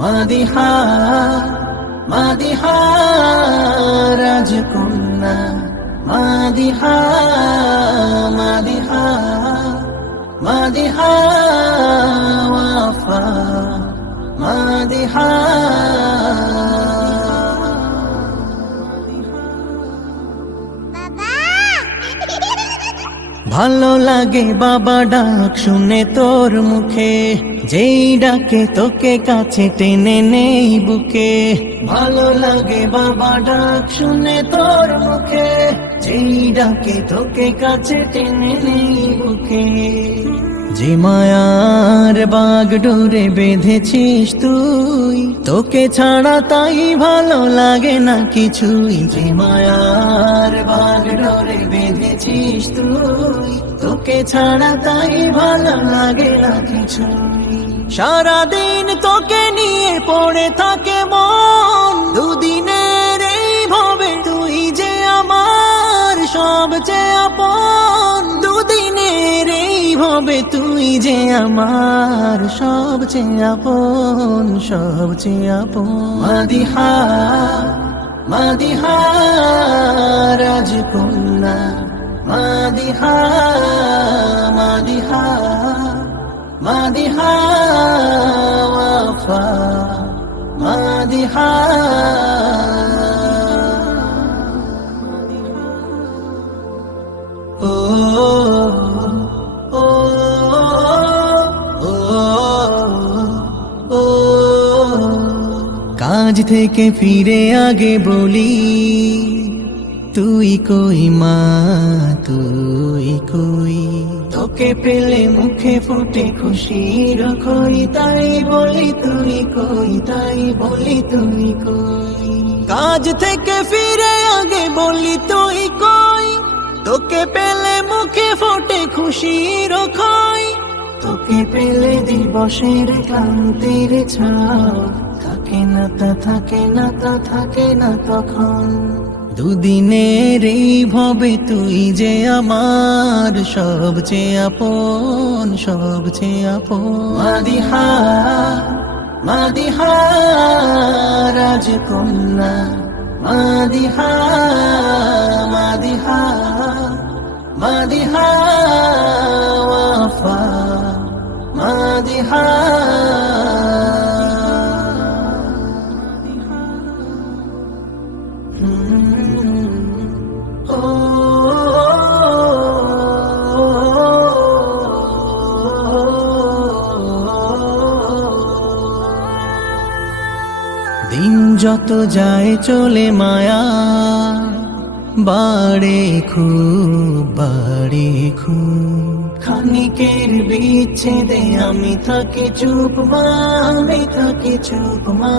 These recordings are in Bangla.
মাদিহা মাদিহা রাজকন্যা মাদিহা মাদিহা মাদিহা ওয়াফা মাদিহা। ভালো লাগে বাবা ডাক শুনে তোর মুখে। যেই ডাকে তোকে কাছে টেনে নেই বুকে। ভালো লাগে বাবা ডাক শুনে তোর মুখে। যেই ডাকে তোকে কাছে টেনে নেই বুকে। যে মায়ার বাগ ডোরে বেঁধেছিস তুই, তোকে ছাড়া তাই ভালো লাগে না কিছুই। যে মায়ার বাগ ডোরে বেঁধেছিস তুই, তোকে ছাড়া তাই ভালো লাগে না কিছুই। সারাদিন তোকে নিয়ে পড়ে থাকে মন ভাবে তুই যে আমার সবচেয়ে আপন সবচেয়ে আপন। মাদিহা মাদিহা, রাজকন্যা। মাদিহা মাদিহা মাদিহা মাদিহা থেকে ফিরে আগে বলি, তুই কই মা, তুই কই? তোকে পেলে মুখে ফুটে খুশি কই তাই বলি তুই কই, তাই বলি তুই কই? কাজ থেকে ফিরে আগে বলি তুই কই? তোকে পেলে মুখে ফোটে খুশি খই তোকে পেলে দিবসের ক্লান্তির ছাও থাকে না তা থাকে না তা থাকে না তখন দুদিনের এই ভবে তুই যে আমার সবচেয়ে আপন সবচেয়ে আপন। মাদিহা মাদিহা রাজকন্যা মাদিহা মাদিহা মাদিহা। যত যায় চলে মায়া, বাড়ে খুব বাড়ে খুব। খানিকের বিচ্ছেদে আমি থাকি চুপ মা, আমি থাকি চুপ মা,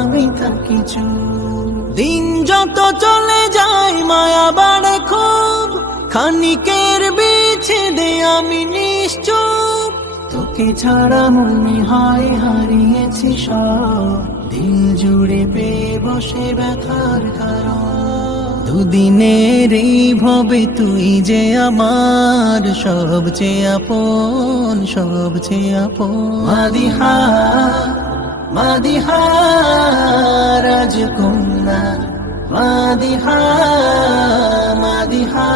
আমি থাকি চুপ। দিন যত চলে যায় মায়া বাড়ে খুব, খানিকের বিচ্ছেদে আমি নিশ্চুপ। তোকে ছাড়া মনে হয় হারিয়েছি সব। দিন জুড়ে পে বসে ব্যথার কারণ। দুদিনের এই ভবে তুই যে আমার, সবচেয়ে আপন সবচেয়ে আপন। মাদিহা মাদিহা রাজকন্যা মাদিহা মাদিহা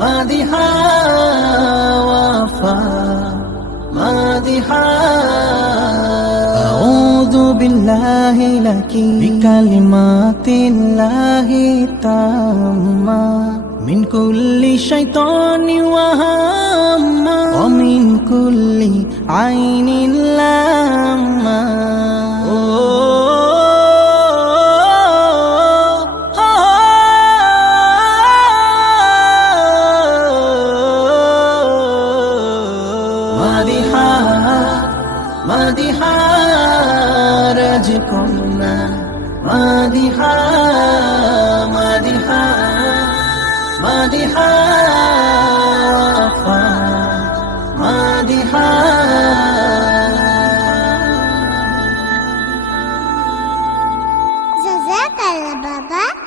মাদিহা ওয়াফা। মাদিহা بالله لك بكلمات الله التامة من كل شيطان وهامة ومن كل عين لامة মাদিহার যে কন্যা মাদিহা মাদিহা মাদিহা মাদিহা বাবা।